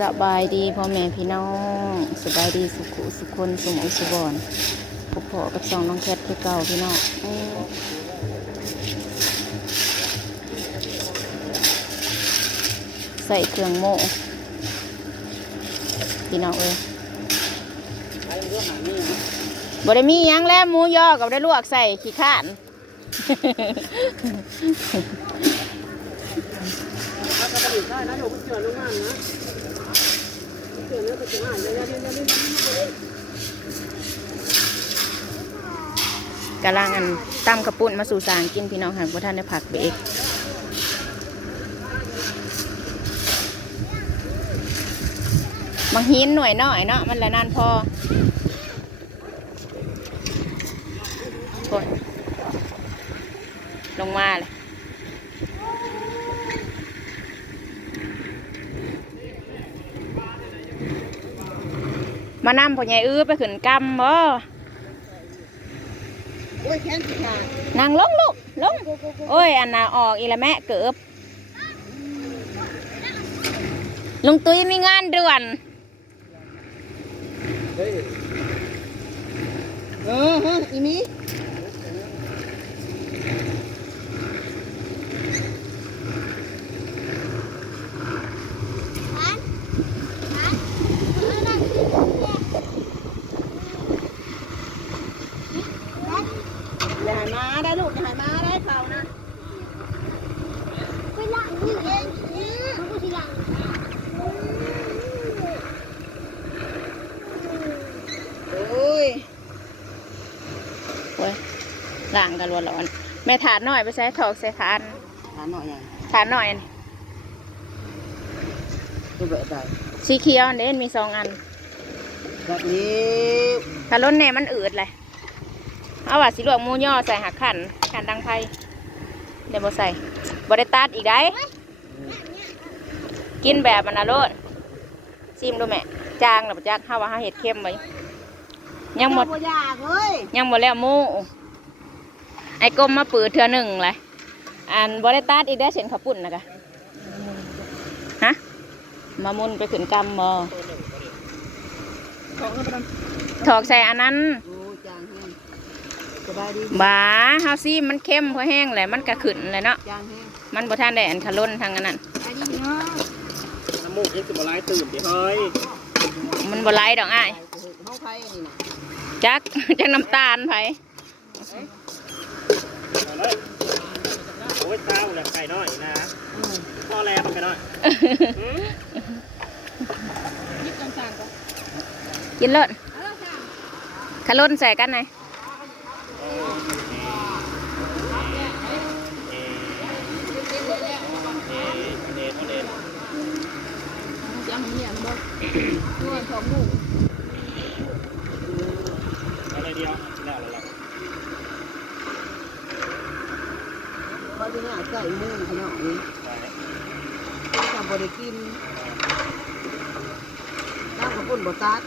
สบายดีพ่อแม่พี่น้องสบายดีสุขุสุขคนสมองสุบอนพบพอกับสองน้องแคทคือเก่าพี่น้องใส่เครื่องโม่พี่น้องเอ้ยบ่ได้มียังแล้วหมูยอกับได้ลวกใส่ขี้ข้านถ้ากระดิ่งได้นะเดี๋ยวมันเกิดลงมานนะ กะหายเลยเนี่ยเนี่ยเนี่ยกำลังอันตั้มกระปุ่นมาสู่สางกินพี่น้องหากว่าท่านได้ผักเบรกบางหินหน่วยน้อยเนาะมันละนานพอโอ้ยลงมาเลย มานำพ่อใหญ่อื้อไปขึ้นกำบ่โอ้ยแข้งขานั่งลงลูกลง โอ้ย อันน่ะออกอีละแม่เกือบลุงตุ้ยมีงานด่วน เออฮะอีมี อย่าให้มาได้ลูกอย่าให้มาได้เขานะ ไปหลังนี่เองมันก็ทีหลัง โอ้ย โอ้ยล่างกันร้อนร้อนแม่ถาดหน่อยไปใส่ถอกใส่ถาดหาหน่อยยังถาดหน่อยอันนี้ตัวแบบใดสีเขียวอันเด่นมีสองอันแบบนี้ถ้าล้นแน่มันอืดเลยเอาว่าสิลวกหมูย่อใส่หักขันขันดังไฟเดี๋ยวบ่ใส่บ่ได้ตัดอีกได้กินแบบมันนะโลดซิมดูแม่จางหรือจักเฮาว่าเฮาเห็ดเข้มไว้ ยังหมดบ่ยากเฮ้ยยังหมดแล้วหมูไอ้กลมมาปืดเทือหนึ่งเลยอันบริตัดอีกได้เส้นข้าวปุ่นนะกะฮะมามุนไปขึ้นกำมอของก็ประถอกใส่อันนั้นโอ้จางแห้งสบายดีบาเฮาซีมันเข้มพอแห้งเลยมันกระขึ้นเลยเนาะจางแห้งมันบ่ท่านได้อันขล้นทางอันนั้นสบายดีพี่น้องน้ำมูกยังสิบลายตื่นดิเฮ้ยมันบ่ไหลดอกอ้ายห้องไผ่นี่นะ จักจักน้ำตาลไผเอาเลยโอ้ยเต้าเลยไก่น้อยนะอืมพ่อแล้วมันไก่น้อยหืมยิบจังสานก็กินเลิศขล้นใส่กันไหนเด็ดเด็ดจังเหียนบ่นวดของหมูอะไรเดียวแล้วแล้วเขาจะเนี่ยใส่หมูพี่น้องนี่ทำบ่ได้กินน้ำกับปุ่นบ่ตัด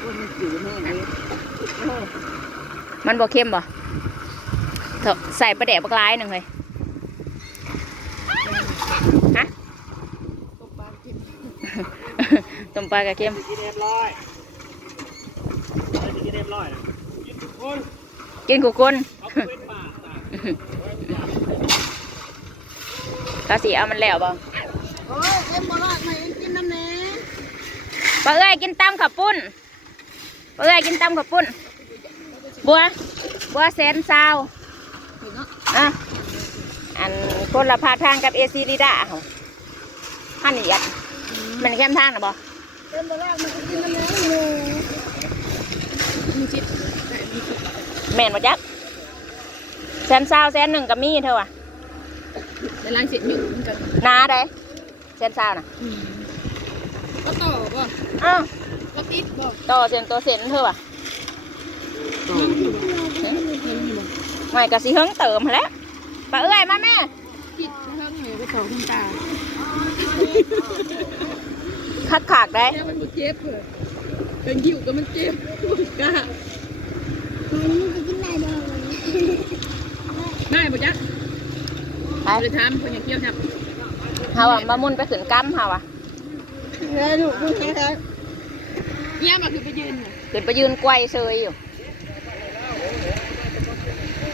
ปุ่นมันจืดแห้งเลยโอ้มันบ่เข้มบ่เถอะใส่ประเดะบักลายหนึ่งเลยฮะตกปลากินต้มปลากระเค็มกินเร้อยกินะกินทุกคนกินกูกุนเอาเป็นปากนะตาสีเอามันแล้วบ่โอ้ยเอ็มบ่รอดมาเอ็มกินน้ำแหน่ปลาเอ้ยกินตำขับปุ้นปลาเอ้ยกินตำขับปุ้น บัว บัวแสนซาวอะอันคนละภาทางกับเอซีลิดาเขาฮันนี่ยัดมันเข้มทางนะบ่เอ็มบ่รอดมากินน้ำแหน่หมู แม่นบ่จักแสนซาวแสนหนึ่งกับมีเท่าว่ะในร้านเสียอยู่เหมือนกันนาได้แสนซาวน่ะก็ต่อบ่อ้าวก็ติดบ่ต่อเสียนตัวเสียนเท่าว่ะต่ออยู่บ่เห็นอยู่บ่ไม่กะสิเฮิงเติมหั้นแหล้วปลาเอ้ยมาแม่ ติดเพิ่งเลยไปต่อคุณตาคักขากได้แค่มันบ่เจ็บเพิ่น เป็นหิวก็มันเจ็บกล้ามันจะกินได้บ้างได้บ่จ๊ะไปเลยถามเพิ่นอยากเกี่ยวครับหเฮาอะมามุ่นไปขึ้นกั้มเฮาอะเนี่ยลูกมึงแท้เนี่ยมาคือไปยืนน่ะขึ้นไปยืนไกวเซยอยู่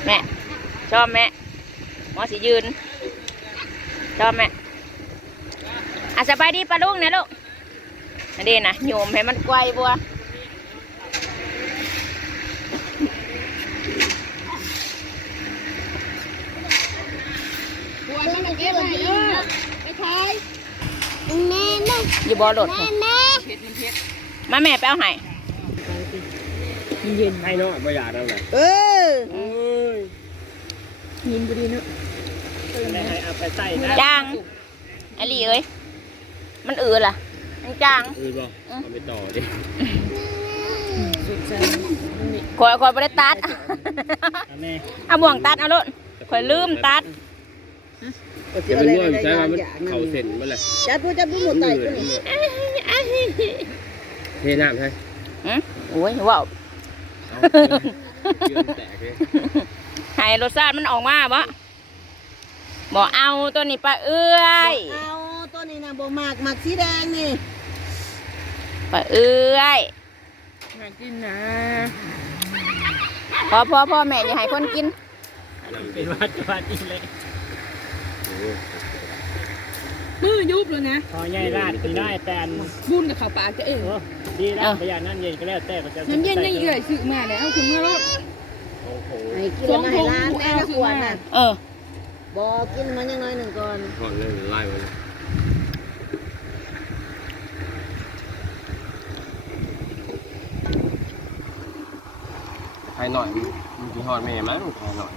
แม่ ชอบแม่หมอสิยืน ชอบแม่อะสบายดีปะลุงนะลูก อันนี้นะโยมให้มันไกวบัวบัวมันเก็บไว้เด้อไปขายแม่แม่อยู่บ่อรถแม่พุ่นแม่มาแม่ไปเอาให้ให้น้อยบ่อยากนั่นแหละเออโอ้ยยินบ่ดีเนาะได้ให้เอาไปใส่นะจางไอหลีเอ้ยมันอือล่ะมัน จางเออบ่เอาไปต่อดิคอยคอยบริตัดเอาแม่เอาบ่วงตัดเอาลูกคอยลืมตัดจะเป็นว่าใช้ว่ามันเขาเส้นมาเลยจับดูจับดูหมดไตกูนี่เทน้ำให้หืมโอ้ยว้าวเอาเยือนแตกเลยให้รสชาติมันออกมาบ่บ่เอาตัวนี้ปลาเอื้อยเอาตัว นี้นะบ่มากมากสีแดงนี่ปลาเอื้อยมากินนะพอพอพอแม่อย่าให้คนกินเป็นวัดวัดอีเลยมือยุบเลยนะพอใหญ่ราดกินได้แต่อันบุญกับข้าวปลาจะเองโอ้ดีแล้วประหยัดน้ำเย็นก็แล้วแต่ก็จะน้ำเย็นยังเอื่อยซื้อมาแล้วเอาถึงเมื่อรถโอ้โหให้กินแล้วมาให้ร้านแม่ขวดน่ะเออบ่กินมันยังน้อยหนึ่งก่อน ก่อนเลยไล่มัน ให้หน่อยมันกินหอดแม่มั้งให้หน่อย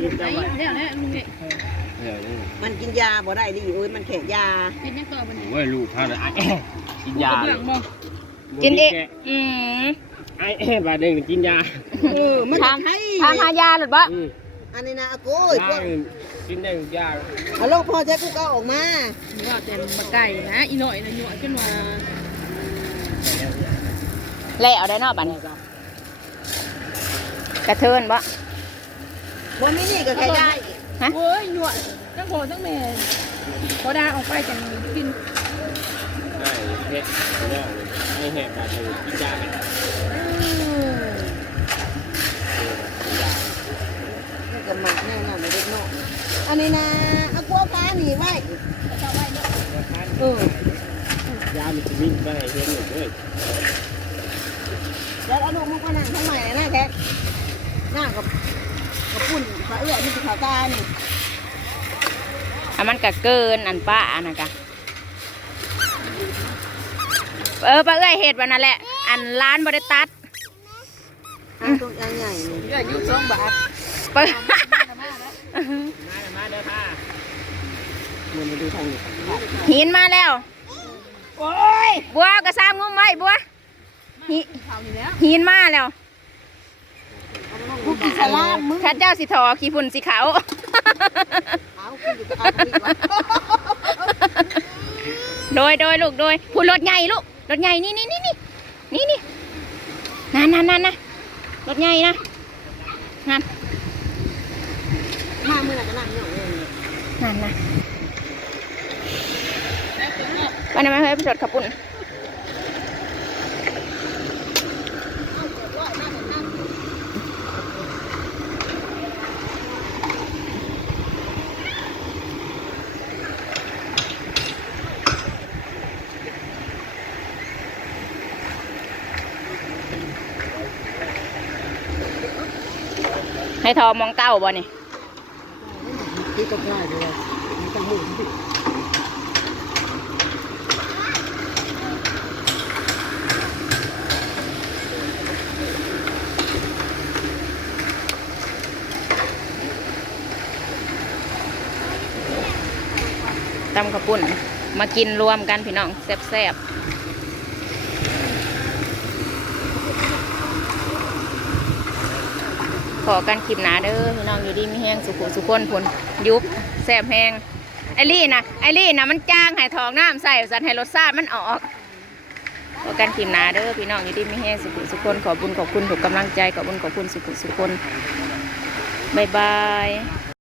กินจังหวะเนี่ยเนี่ยลุงเนี่ยเดี๋ยวนี่มันกินยาบ่ได้ดิโอ้ยมันแขกยากินยังต่อมันโอ้ยลูกพาเลยไอ้กินยาเบื่อบ่กินเองอืมไอ้บาดเด้งกินยาเออมันทางให้ทางหายาหรือบ่อืมอันนี้นะอาโก้ยยากินได้ทุกยาเอาลงพอแจ็คกูก็ออกมานี่ว่าแต่มาไก่นะอีหน่อยนะหน่อยขึ้นมาเละเอาได้เนอกบัดน กระเทินบ่บ่มีนี่ก็แค่ยาอีกโอ้ยหน่วยทั้งพ่อทั้งแม่พอดาออกไปจังกินได้เฮ็ดแล้วไอ้แหบบาดเด้งกินยาไหมนี่ก็มักแน่นอนเด็กน้อยอันนี้นะเอากัวฟ้าหนีไว้เออยามันจะวิ่งไปเฮ็ดหมดเลยแล้วเอาลูกมันก็นั่งข้างในนะแค่ หน้ากับกับปุ่นปลาเอื้อยนี่คือขาวตานี่อันมันก็เกินอันป้าอันนะกะเออป้าเอ้ยเห็ดวันนั่นแหละ อันร้านบริตัดอันตรงยางใหญ่นี่เยอะยุ่งสองบาทเปิดมามาเด้อค่ะมันมาดูทางนี้หินมาแล้ว โอ้ย บัวกระซ้ำงุ้มไว้บัวหิเขานี่แล้วหินมาแล้วกูกินส ลามมึงข้าเจ้าสิทอขี้ฝุ่นสีขาวเอากูอยู่กับเอากูอีกวะโดยโดยลูกโดยผู้รถใหญ่ลูกรถใหญ่นี่นี่นี่นี่นี่นี่นั่นนั่นนั่นนะรถใหญ่นะนั่นมาเมื่อไหร่ก็นั่งเนี่ยเองนั่นนะวันนี้มาเฮ้ยไปสดขับปุ่น ให้ทอมองเต้าบ่นี่ที่ก็ได้เลยมันต้องมุนสิตำข้าวปุ้นมากินรวมกันพี่น้องแซ่บๆ ขอกันคลิปหนาเด้อพี่น้องอยู่ดีมีแห้งสุขุสุขคนผลยุบแสบแห้งไอรี่นะไอรี่นะมันจ้างใหายทองน้ำใส่สันให้รสชาติมันออกขอกันคลิปหนาเด้อพี่น้องอยู่ดีมีแห้งสุขุสุขคนขอบุญขอบคุณถูกกำลังใจขอบุญขอบคุณสุขุสุขคนบายบาย